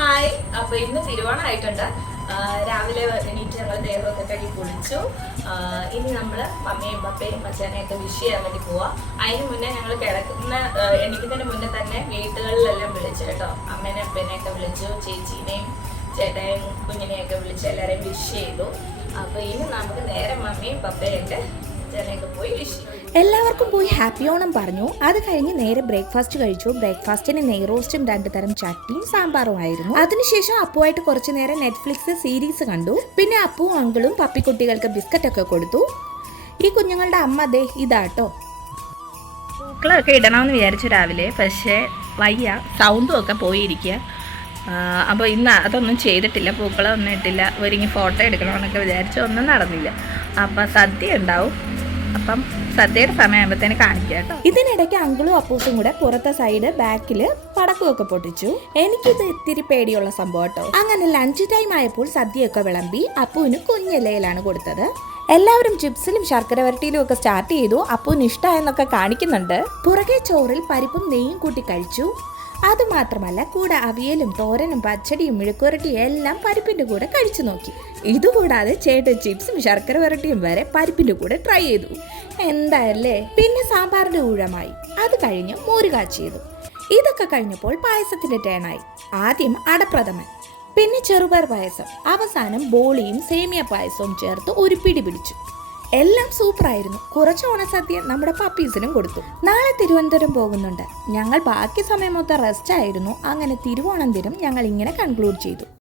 Hi. അപ്പോൾ ഇന്ന് തിരുവോണമായിട്ടുണ്ട്. രാവിലെ എണീറ്റ് ഞങ്ങൾ ദേഹമൊക്കെ കഴുകി കുളിച്ചു. ഇനി നമ്മൾ മമ്മിയും പപ്പയും അച്ഛനെയൊക്കെ വിഷ് ചെയ്യാൻ വേണ്ടി പോവാം. അതിന് മുന്നേ ഞങ്ങൾ എണീക്കുന്നതിന് മുന്നേ തന്നെ വീട്ടുകളിലെല്ലാം വിളിച്ചു കേട്ടോ. അമ്മേനെ അപ്പേനെയൊക്കെ വിളിച്ചു, ചേച്ചീനെയും ചേട്ടനെയും കുഞ്ഞിനെയൊക്കെ വിളിച്ച് എല്ലാവരെയും വിഷ് ചെയ്തു. അപ്പോൾ ഇനി നമുക്ക് നേരെ മമ്മിയും പപ്പയൊക്കെ അച്ഛനെയൊക്കെ പോയി വിഷ് ചെയ്യും. എല്ലാവർക്കും പോയി ഹാപ്പി ഓണം പറഞ്ഞു. അത് കഴിഞ്ഞ് നേരെ ബ്രേക്ക്ഫാസ്റ്റ് കഴിച്ചു. ബ്രേക്ക്ഫാസ്റ്റിന് നെയ്റോസ്റ്റും 2 തരം ചട്നിയും സാമ്പാറും ആയിരുന്നു. അതിനുശേഷം അപ്പുവായിട്ട് കുറച്ചു നേരം നെറ്റ്ഫ്ലിക്സ് സീരീസ് കണ്ടു. പിന്നെ അപ്പുവും അങ്കിളും പപ്പിക്കുട്ടികൾക്ക് ബിസ്ക്കറ്റൊക്കെ കൊടുത്തു. ഈ കുഞ്ഞുങ്ങളുടെ അമ്മ ദേ ഇതാട്ടോ. പൂക്കളൊക്കെ ഇടണമെന്ന് വിചാരിച്ചു രാവിലെ, പക്ഷേ വയ്യ, സൗണ്ടും ഒക്കെ പോയിരിക്കുക. അപ്പോൾ ഇന്ന് അതൊന്നും ചെയ്തിട്ടില്ല, പൂക്കളൊന്നും ഇട്ടില്ല. ഒരുങ്ങി ഫോട്ടോ എടുക്കണമെന്നൊക്കെ വിചാരിച്ചു, ഒന്നും നടന്നില്ല. അപ്പം സദ്യ ഉണ്ടാവും, അപ്പം സദ്യയുടെ സമയമാകുമ്പോഴത്തേന് കാണിക്കുക കേട്ടോ. ഇതിനിടയ്ക്ക് അങ്കിളും അപ്പൂസും കൂടെ പുറത്തെ സൈഡ് ബാക്കിൽ പടക്കമൊക്കെ പൊട്ടിച്ചു. എനിക്കിത് ഇത്തിരി പേടിയുള്ള സംഭവം കേട്ടോ. അങ്ങനെ ലഞ്ച് ടൈം ആയപ്പോൾ സദ്യയൊക്കെ വിളമ്പി. അപ്പുവിന് കുഞ്ഞിലയിലാണ് കൊടുത്തത്. എല്ലാവരും ചിപ്സിലും ശർക്കര വരട്ടിയിലും ഒക്കെ സ്റ്റാർട്ട് ചെയ്തു. അപ്പുവിന് ഇഷ്ടമായെന്നൊക്കെ കാണിക്കുന്നുണ്ട്. പുറകെ ചോറിൽ പരിപ്പും നെയ്യും കൂട്ടി കഴിച്ചു. അതുമാത്രമല്ല, കൂടെ അവിയലും തോരനും പച്ചടിയും മെഴുക്കുവരട്ടിയും എല്ലാം പരിപ്പിന്റെ കൂടെ കഴിച്ചു നോക്കി. ഇതുകൂടാതെ ചേട്ടൻ ചിപ്സും ശർക്കര വരട്ടിയും വരെ പരിപ്പിന്റെ കൂടെ ട്രൈ ചെയ്തു. എന്തായല്ലേ. പിന്നെ സാമ്പാറിന്റെ ഊഴമായി. അത് കഴിഞ്ഞ് മോര് കാച്ചിയതു. ഇതൊക്കെ കഴിഞ്ഞപ്പോൾ പായസത്തിന്റെ ടേണായി. ആദ്യം അടപ്രഥമൻ, പിന്നെ ചെറുപയർ പായസം, അവസാനം ബോളിയും സേമിയ പായസവും ചേർത്ത് ഒരു പിടി പിടിച്ചു. എല്ലാം സൂപ്പറായിരുന്നു. കുറച്ച് ഓണസദ്യ നമ്മുടെ പപ്പീസിനും കൊടുത്തു. നാളെ തിരുവനന്തപുരം പോകുന്നുണ്ട്. ഞങ്ങൾ ബാക്കി സമയം മൊത്തം റെസ്റ്റ് ആയിരുന്നു. അങ്ങനെ തിരുവോണം ദിനം ഞങ്ങൾ ഇങ്ങനെ കൺക്ലൂഡ് ചെയ്തു.